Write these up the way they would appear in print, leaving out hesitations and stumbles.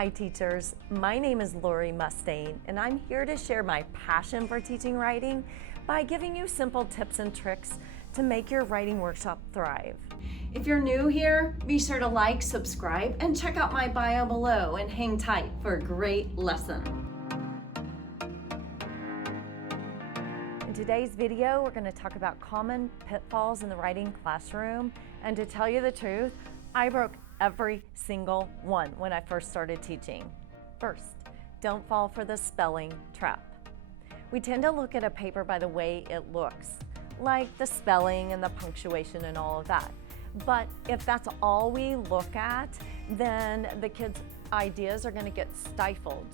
Hi teachers, my name is Mustain and I'm here to share my passion for teaching writing by giving you simple tips and tricks to make your writing workshop thrive. If you're new here, be sure to like, subscribe, and check out my bio below and hang tight for a great lesson. In today's video, we're going to talk about common pitfalls in the writing classroom, and to tell you the truth, I broke every single one when I first started teaching. First, don't fall for the spelling trap. We tend to look at a paper by the way it looks, like the spelling and the punctuation and all of that. But if that's all we look at, then the kids' ideas are going to get stifled.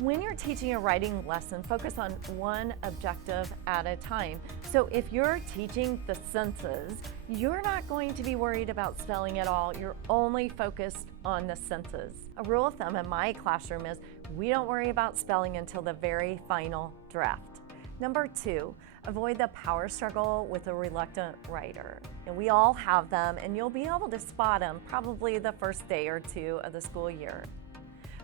When you're teaching a writing lesson, focus on one objective at a time. So if you're teaching the senses, you're not going to be worried about spelling at all. You're only focused on the senses. A rule of thumb in my classroom is we don't worry about spelling until the very final draft. Number 2, avoid the power struggle with a reluctant writer. And we all have them, and you'll be able to spot them probably the first day or two of the school year.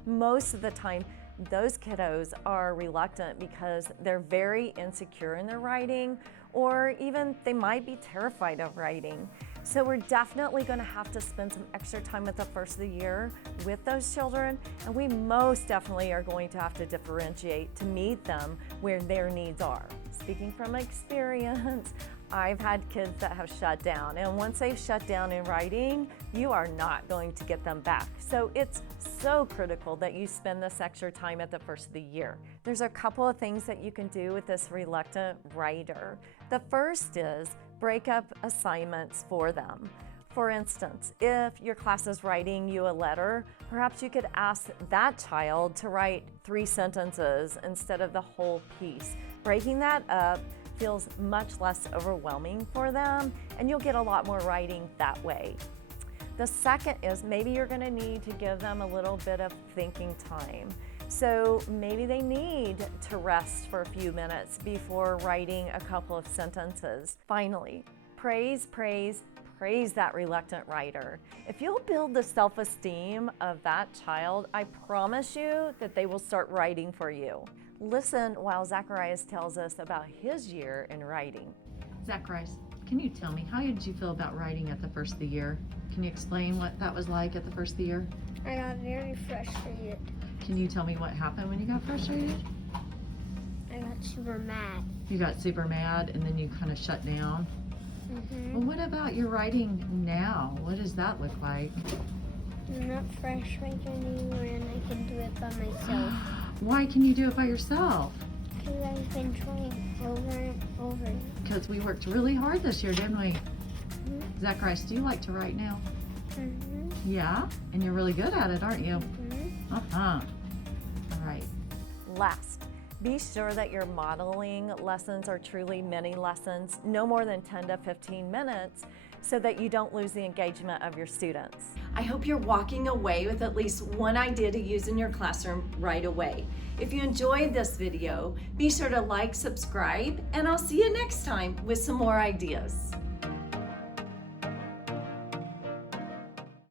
Most of the time, those kiddos are reluctant because they're very insecure in their writing, or even they might be terrified of writing. So we're definitely going to have to spend some extra time at the first of the year with those children, and we most definitely are going to have to differentiate to meet them where their needs are. Speaking from experience, I've had kids that have shut down, and once they've shut down in writing, you are not going to get them back. So it's so critical that you spend this extra time at the first of the year. There's a couple of things that you can do with this reluctant writer. The first is break up assignments for them. For instance, if your class is writing you a letter, perhaps you could ask that child to write 3 sentences instead of the whole piece. Breaking that up feels much less overwhelming for them, and you'll get a lot more writing that way. The second is maybe you're going to need to give them a little bit of thinking time. So maybe they need to rest for a few minutes before writing a couple of sentences. Finally, praise that reluctant writer. If you'll build the self-esteem of that child, I promise you that they will start writing for you. Listen while Zacharias tells us about his year in writing. Zacharias, can you tell me, how did you feel about writing at the first of the year? Can you explain what that was like at the first of the year? I got very frustrated. Can you tell me what happened when you got frustrated? I got super mad. You got super mad and then you kind of shut down? Well, what about your writing now? What does that look like? I'm not frustrated anymore and I can do it by myself. Why can you do it by yourself? Because I've been trying over and over. Because we worked really hard this year, didn't we? Zacharias, do you like to write now? Yeah? And you're really good at it, aren't you? All right. Last, be sure that your modeling lessons are truly mini lessons, no more than 10 to 15 minutes, so that you don't lose the engagement of your students. I hope you're walking away with at least one idea to use in your classroom right away. If you enjoyed this video, be sure to like, subscribe, and I'll see you next time with some more ideas.